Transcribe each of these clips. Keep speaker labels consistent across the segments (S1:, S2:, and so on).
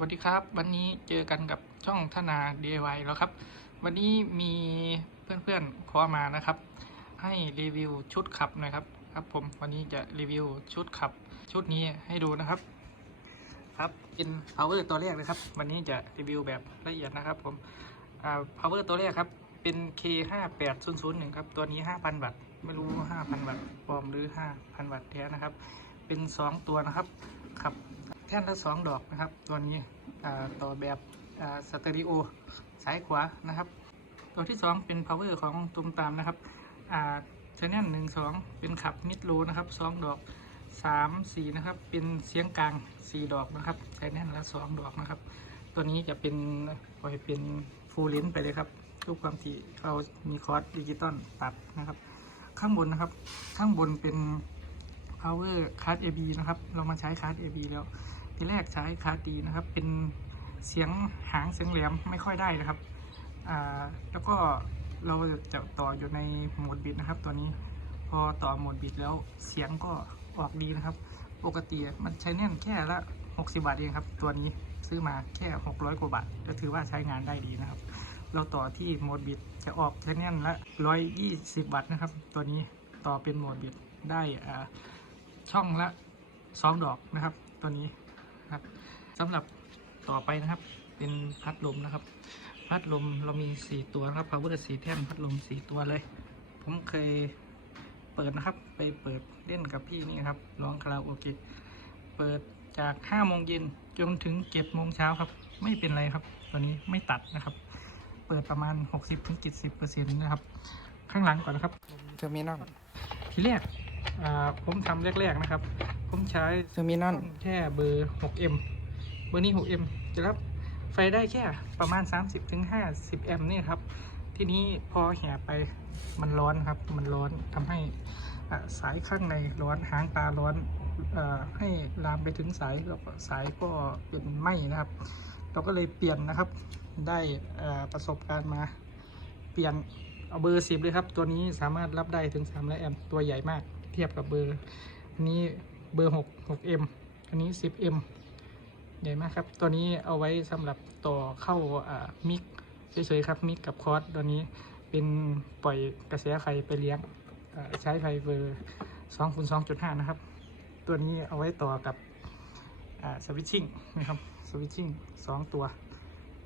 S1: วัสดีครับ วันนี้เจอกันกับช่องธนา DIY แล้วครับ วันนี้มีเพื่อนๆขอมานะครับ ให้รีวิวชุดขับหนะครับครับ ผมวันนี้จะรีวิวชุดขับ ชุดนี้ให้ดูนะครับ ครับเป็น power ตัวแรกเลยครับ วันนี้จะรีวิวแบบละเอียดนะครับผมอ่า power ตัวแรกครับเป็น K 5 8 0 0 1ครับตัวนี้ 5,000 วัตต์ไม่รู้ 5,000 วัตต์ปลอมหรือ 5,000 วัตต์แท้นะครับ เป็น 2 ตัวนะครับขับ แท่นละ2ดอกนะครับ ตัวนี้ต่อแบบสเตอริโอซ้ายขวานะครับ ตัวที่ 2 เป็น power ของตุมตามนะครับอ่าชแนลหนึ่งสองเป็นขับมิดโลนะครับสองดอกสามสี่นะครับ เป็นเสียงกลางสี่ดอกนะครับชแนลละสองดอกนะครับ ตัวนี้จะเป็นปล่อยเป็นฟูลเลนไปเลยครับรูปความถี่เรามีคอร์สดิจิตอลตัดนะครับ ข้างบนนะครับ ข้างบนเป็น power card AB นะครับ เรามาใช้ card AB แล้ว ทีแรกใช้ card D นะครับ เป็นเสียงหางเสียงแหลมไม่ค่อยได้นะครับ อ่า แล้วก็เราจะต่ออยู่ในโหมดบิดนะครับ ตัวนี้ พอต่อโหมดบิดแล้วเสียงก็ออกดีนะครับ ปกติมันใช้แน่นแค่ละ 60 บาทเองครับ ตัวนี้ซื้อมาแค่ 600 กว่าบาทก็ถือว่าใช้งานได้ดีนะครับ เราต่อที่โหมดบิดจะออกใช้แน่นละ 120 วัตต์นะครับ ตัวนี้ต่อเป็นโหมดบิดได้อ่า ช่องละ2ดอกนะครับ ตัวนี้นะครับสำหรับต่อไปนะครับ เป็นพัดลมนะครับ พัดลมเรามี4ตัวนะครับ power 4แท่นพัดลม4ตัวเลย ผมเคยเปิดนะครับ ไปเปิดเล่นกับพี่นี่ครับร้องคาราโอเกะเปิดจาก5โมงเย็นจนถึง7โมงเช้าครับ ไม่เป็นไรครับ ตัวนี้ไม่ตัดนะครับ เปิดประมาณ 60-70%นะครับ ข้างหลังก่อนนะครับเทอร์มินอลทีแรก ผมทำแรก ๆ นะครับ ผมใช้เทอร์มินอลแค่เบอร์ 6M เบอร์นี้ 6M จะรับไฟได้แค่ประมาณ 30-50ถึง50แอมป์นี่ครับ ทีนี้พอแห่ไปมันร้อนครับ มันร้อนทำให้อ่าสายข้างในร้อนหางตาร้อนเออให้ลามไปถึงสายแล้วก็สายก็เป็นไหมนะครับ เราก็เลยเปลี่ยนนะครับ ได้อ่าประสบการณ์มาเปลี่ยนเอาเบอร์ 10 เลยครับ ตัวนี้สามารถรับได้ถึง300แอมป์ตัวใหญ่มาก เทียบกับเบอร์อันนี้เบอร์6 6M อันนี้ 10M ใหญ่มากครับ ตัวนี้เอาไว้สำหรับต่อเข้าอ่ามิกเฉยๆครับมิกกับคอร์สตัวนี้เป็นปล่อยกระแสไฟไปเลี้ยงใช้ไฟเบอร์2คูณ2.5 นะครับ ตัวนี้เอาไว้ต่อกับสวิตชิ่งนะครับสวิตชิ่งสองตัว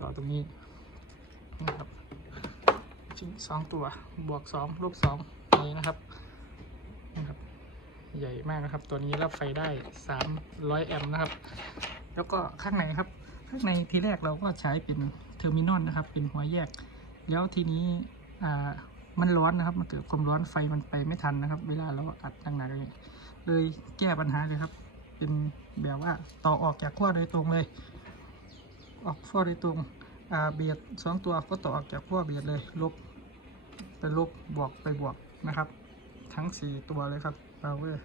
S1: ต่อตรงนี้นะครับชิ่งสองตัวบวกสองลบสองนี้นะครับ นะครับ ใหญ่มากนะครับ ตัวนี้รับไฟได้ 300 แอมป์นะครับ แล้วก็ข้างในครับ ข้างในทีแรกเราก็ใช้เป็นเทอร์มินอลนะครับ เป็นหัวแยก แล้วทีนี้อ่ามันร้อนนะครับมันเกิดความร้อนไฟมันไปไม่ทันนะครับ เวลาเราอัดหนักๆเลยเลยแก้ปัญหาเลยครับ เป็นแบบว่าต่อออกจากขั้วโดยตรงเลย ออกขั้วโดยตรงอ่าเบียดสองตัวก็ต่อออกจากขั้วเบียดเลย ลบไปลบบวกไปบวกนะครับ ทั้งสี่ตัวเลยครับ power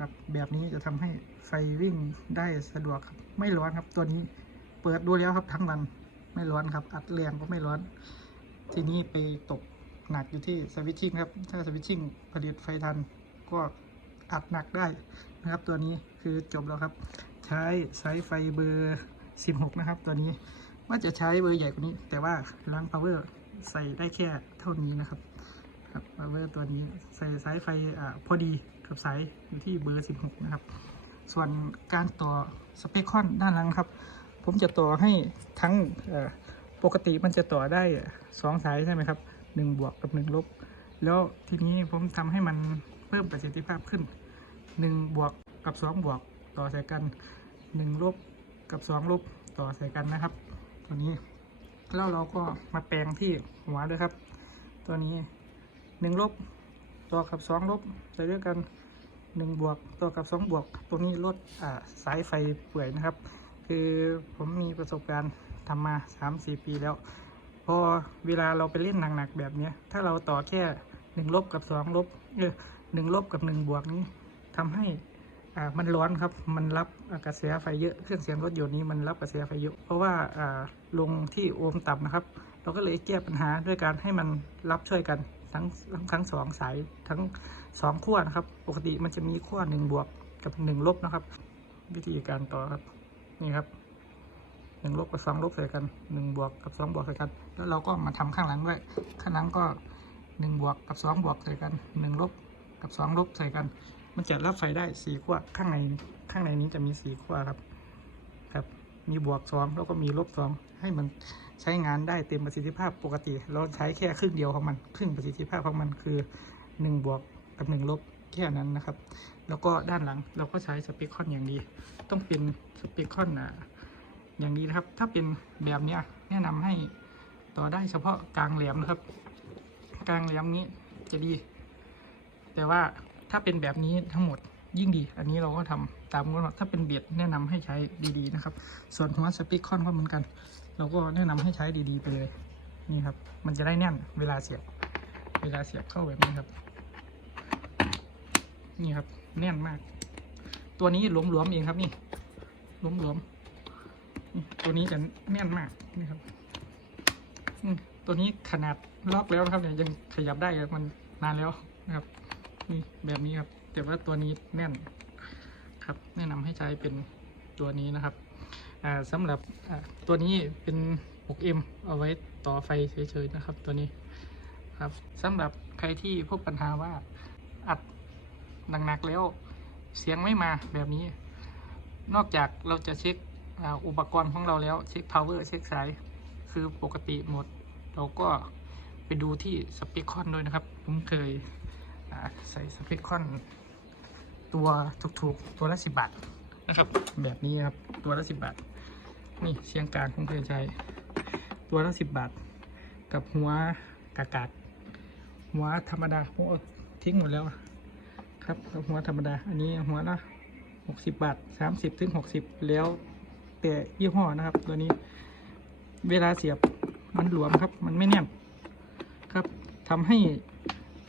S1: ครับแบบนี้จะทำให้ไฟวิ่งได้สะดวกครับไม่ร้อนครับตัวนี้เปิดดูแล้วครับทั้งวันไม่ร้อนครับ อัดแรงก็ไม่ร้อน ทีนี้ไปตกหนักอยู่ที่สวิตชิ่งครับ ถ้าสวิตชิ่งผลิตไฟทันก็อัดหนักได้นะครับ ตัวนี้คือจบแล้วครับ ใช้สายไฟเบอร์ 16 นะครับ ตัวนี้ว่าจะใช้เบอร์ใหญ่กว่านี้ แต่ว่าล้าง power ใส่ได้แค่เท่านี้นะครับ ครับ power ตัวนี้ใส่สายไฟอพอดีกับสายอยู่ที่เบอร์ 16 นะครับ ส่วนการต่อสเปคคอนด้านหลังครับ ผมจะต่อให้ทั้งปกติมันจะต่อได้สองสายใช่ไหมครับหนึ่งบวกกับหนึ่งลบ แล้วทีนี้ผมทำให้มันเพิ่มประสิทธิภาพขึ้นหนึ่งบวกกับสองบวกต่อใส่กันหนึ่งลบกับสองลบต่อใส่กันนะครับ ตัวนี้แล้วเราก็มาแปลงที่หัวด้วยครับ ตัวนี้ หนึ่งลบต่อกับสองลบใส่ด้วยกันหนึ่งบวกต่อกับสองบวก ตรงนี้ลดสายไฟเปื่อยนะครับ คือผมมีประสบการณ์ทำมาสามสี่ปีแล้ว พอเวลาเราไปเล่นหนักๆแบบนี้ถ้าเราต่อแค่หนึ่งลบกับสองลบเออหนึ่งลบกับหนึ่งบวกนี้ทำให้มันร้อนครับ มันรับกระแสไฟเยอะ เครื่องเสียงรถยนต์นี้มันรับกระแสไฟเยอะ เพราะว่าอ่าลงที่โอห์มต่ำนะครับ เราก็เลยแก้ปัญหาด้วยการให้มันรับช่วยกัน ทั้งทั้งทั้งสองสายทั้งสองขั้วนะครับ ปกติมันจะมีขั้วหนึ่งบวกกับหนึ่งลบนะครับ วิธีการต่อครับนี่ครับหนึ่งลบกับสองลบใส่กันหนึ่งบวกกับสองบวกใส่กัน แล้วเราก็มาทำข้างหลังด้วยข้างหลังก็หนึ่งบวกกับสองบวกใส่กันหนึ่งลบกับสองลบใส่กัน มันจะรับไฟได้สี่ขั้วข้างในข้างในนี้จะมีสี่ขั้วครับครับ มีบวกสองแล้วก็มีลบสองให้มัน ใช้งานได้เต็มประสิทธิภาพปกติ เราใช้แค่ครึ่งเดียวของมันครึ่งประสิทธิภาพของมันคือหนึ่งบวกกับหนึ่งลบแค่นั้นนะครับ แล้วก็ด้านหลังเราก็ใช้สเปคคอนอย่างดี ต้องเป็นสเปคคอนอะอย่างนี้นะครับ ถ้าเป็นแบบเนี้ยแนะนำให้ต่อได้เฉพาะกลางแหลมนะครับ กลางแหลมนี้จะดี แต่ว่าถ้าเป็นแบบนี้ทั้งหมดยิ่งดี อันนี้เราก็ทำตามกำหนถ้าเป็นเบียดแนะนำให้ใช้ดีๆนะครับ ส่วนหัวสปีคอนก็เหมือนกัน เราก็แนะนำให้ใช้ดีๆไปเลยนี่ครับ มันจะได้แน่นเวลาเสียบ เวลาเสียบเข้าแบบนี้ครับ นี่ครับ แน่นมาก ตัวนี้หลวมๆเองครับนี่หลวมๆตัวนี้จะแน่นมากนี่ครับตัวนี้ขนาดล็อกแล้วนะครับเนี่ยยังขยับได้ครับมันนานแล้วนะครับนี่แบบนี้ครับ แต่ว่าตัวนี้แน่นครับ แนะนำให้ใช้เป็นตัวนี้นะครับ สำหรับตัวนี้เป็น 6M เอาไว้ต่อไฟเฉยๆนะครับตัวนี้ครับสำหรับใครที่พบปัญหาว่าอัดหนักๆแล้วเสียงไม่มาแบบนี้ นอกจากเราจะเช็คอ,อุปกรณ์ของเราแล้วเช็ค power เช็คสายคือปกติหมด เราก็ไปดูที่สเปคคอนด้วยนะครับ ผมเคยใส่สเปคคอนตัวถูกๆ ตัวละสิบบาทนะครับ แบบนี้ครับ ตัวละสิบบาท นี่เชียงกลางผมเคยใช้ ตัวละสิบบาท กับหัวกากาดหัวธรรมดาผมเอาทิ้งหมดแล้ว ครับกับหัวธรรมดา อันนี้หัวละหกสิบบาทสามสิบถึงหกสิบแล้วแต่ยี่ห้อนะครับ ตัวนี้ เวลาเสียบมันหลวมครับ มันไม่แน่นครับทำให้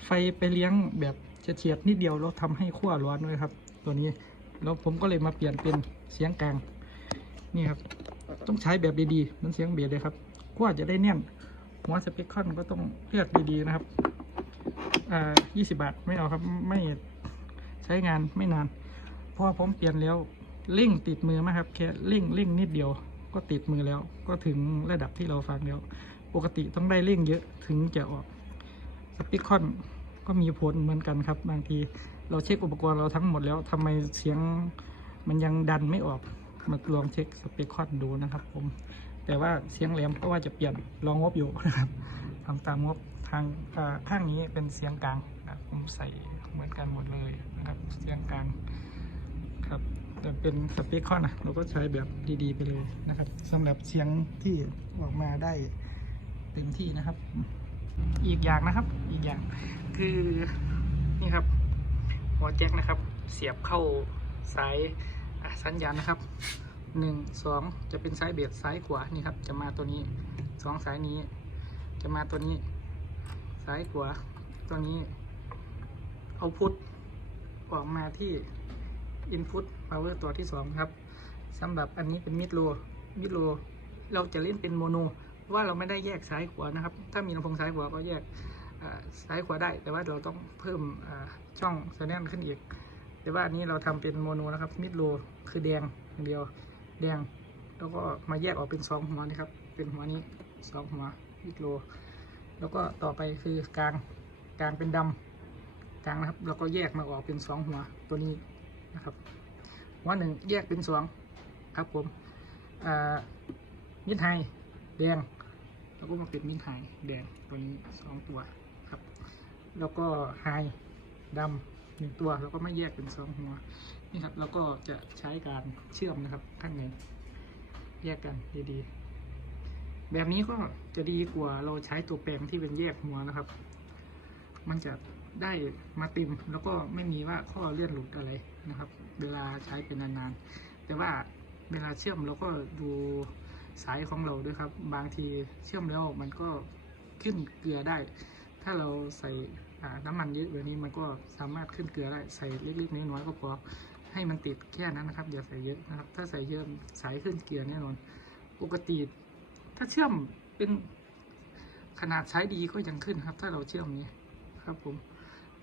S1: ไฟไปเลี้ยงแบบจะเฉียดนิดเดียวแล้วทำให้ขั้วร้อนด้วยครับ ตัวนี้แล้วผมก็เลยมาเปลี่ยนเป็นเสียงกลางนี่ครับ ต้องใช้แบบดีๆ มันเสียงเบียดเลยครับขั้วจะได้แน่นหัวสเปคคอนก็ต้องเลือกดีๆนะครับอ่ายี่สิบาทไม่เอาครับ ไม่ใช้งานไม่นาน พอผมเปลี่ยนแล้วเร่งติดมือมากครับ แค่เร่งเร่งนิดเดียว ก็ติดมือแล้ว ก็ถึงระดับที่เราฟังแล้ว ปกติต้องได้เร่งเยอะถึงจะออกสปคคอนก็มีผลเหมือนกันครับ บางทีเราเช็คอุปกรณ์เราทั้งหมดแล้วทำไมเสียงมันยังดันไม่ออก มาลองเช็คสเปคคอนดูนะครับ ผม แต่ว่าเสียงแหลมก็ว่าจะเปลี่ยนลองงบอยู่นะครับทำตามงบทางข้างนี้เป็นเสียงกลางนะครับผมใส่เหมือนกันหมดเลยนะครับเสียงกลางครับแต่เป็นสเปคคอนนะเราก็ใช้แบบดีๆไปเลยนะครับสำหรับเสียงที่ออกมาได้เต็มที่นะครับ อีกอย่างนะครับอีกอย่างคือนี่ครับหัวแจ็คนะครับ เสียบเข้าสาย สัญญาณนะครับหนึ่งสองจะเป็นสายเบียดซ้ายขวานี่ครับ จะมาตัวนี้สองสายนี้ จะมาตัวนี้ซ้ายขวาตัวนี้เอาพุทออกมาที่ Input Power ตัวที่สองครับสำหรับอันนี้เป็นมิดโลมิดโลเราจะเล่นเป็นโมโนว่าเราไม่ได้แยกซ้ายขวานะครับ ถ้ามีลำโพงซ้ายขวาก็แยกอ่าซ้ายขวาได้ แต่ว่าเราต้องเพิ่มอ่าช่องแสดงขึ้นอีก แต่ว่าอันนี้เราทำเป็นโมโนนะครับมิดโลคือแดงอย่างเดียวแดง แล้วก็มาแยกออกเป็นสองหัวนะครับ เป็นหัวนี้สองหัวมิดโล แล้วก็ต่อไปคือกลางกลางเป็นดำกลางนะครับ แล้วก็แยกมาออกเป็นสองหัวตัวนี้นะครับหัวหนึ่งแยกเป็นสองครับผมมิดไฮแดง แล้วก็มาเป็นมิดไฮแดงตัวนี้สองตัวครับ แล้วก็ไฮดำ หนึ่งตัวแล้วก็ไม่แยกเป็นสองหัวนี่ครับแล้วก็จะใช้การเชื่อมนะครับข้างในแยกกันดีๆ แบบนี้ก็จะดีกว่าเราใช้ตัวแปลงที่เป็นแยกหัวนะครับ มันจะได้มาติมแล้วก็ไม่มีว่าข้อเลื่อนหลุดอะไรนะครับ เวลาใช้เป็นนานๆแต่ว่าเวลาเชื่อมเราก็ดูสายของเราด้วยครับ บางทีเชื่อมแล้วมันก็ขึ้นเกลือได้ ถ้าเราใส่ น้ำมันเยอะแบบนี้มันก็สามารถขึ้นเกลือได้ใส่เล็กๆน้อยๆก็พอให้มันติดแค่นั้นนะครับอย่าใส่เยอะนะครับ ถ้าใส่เยอะสายขึ้นเกลือแน่นอน ปกติ ถ้าเชื่อมเป็นขนาดใช้ดีก็ยังขึ้นครับ ถ้าเราเชื่อมนี้ครับผม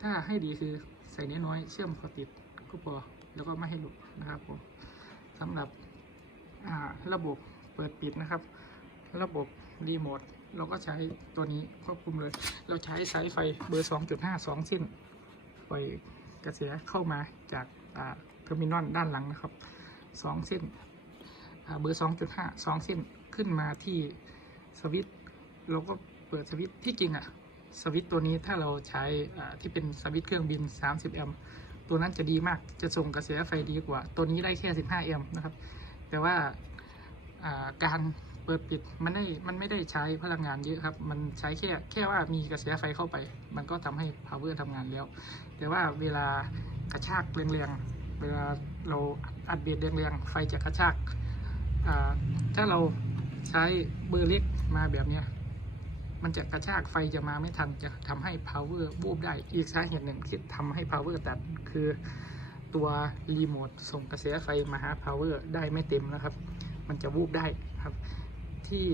S1: ถ้าให้ดีคือใส่น้อยๆเชื่อมพอติดก็พอแล้วก็ไม่ให้หลุดนะครับผมสำหรับระบบเปิดปิดนะครับ ระบบรีโมท เราก็ใช้ตัวนี้ควบคุมเลย เราใช้สายไฟเบอร์ 2.5 2 เส้นปล่อยกระแสเข้ามาจากอ่าเทอร์มินอลด้านหลังนะครับ 2 เส้นเบอร์ 2.5 2 เส้นขึ้นมาที่สวิตเราก็เปิดสวิตที่จริงอะสวิตตัวนี้ถ้าเราใช้อ่าที่เป็นสวิตเครื่องบิน 30 แอมป์ตัวนั้นจะดีมากจะส่งกระแสไฟดีกว่า ตัวนี้ได้แค่ 15 แอมป์นะครับ แต่ว่าอ่าการ เปิดปิดมันได้มันไม่ได้ใช้พลังงานเยอะครับ มันใช้แค่แค่ว่ามีกระแสไฟเข้าไป มันก็ทำให้ power ทำงานแล้ว แต่ว่าเวลากระชากแรงๆเวลาเราอัดเบียดแรงๆไฟจะกระชากอ่าถ้าเราใช้เบอร์เล็กมาแบบเนี้ยมันจะกระชากไฟจะมาไม่ทันจะทำให้ power วูบได้ อีกสาเหตุหนึ่งที่ทำให้ power ตัดคือตัวรีโมทส่งกระแสไฟมาหา power ได้ไม่เต็มนะครับ มันจะวูบได้ครับ ที่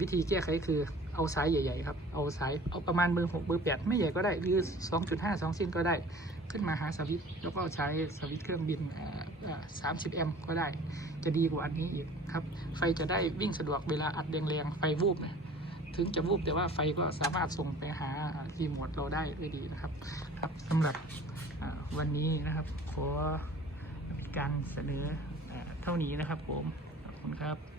S1: วิธีแก้ไขคือเอาสายใหญ่ๆครับ เอาสายเอาประมาณเบอร์หกเบอร์แปดไม่ใหญ่ก็ได้ หรือ 2.5 2เส้นก็ได้ ขึ้นมาหาสวิตช์แล้วก็ใช้สวิตช์เครื่องบินสามสิบแอมป์ก็ได้ จะดีกว่าอันนี้อีกครับ ไฟจะได้วิ่งสะดวกเวลาอัดแรงๆ ไฟวูบนี่ยถึงจะวูบแต่ว่าไฟก็สามารถส่งไปหารีโมทเราได้ด้วยดีนะครับ ครับสำหรับวันนี้นะครับ ขอการเสนอเท่านี้นะครับผม ขอบคุณครับ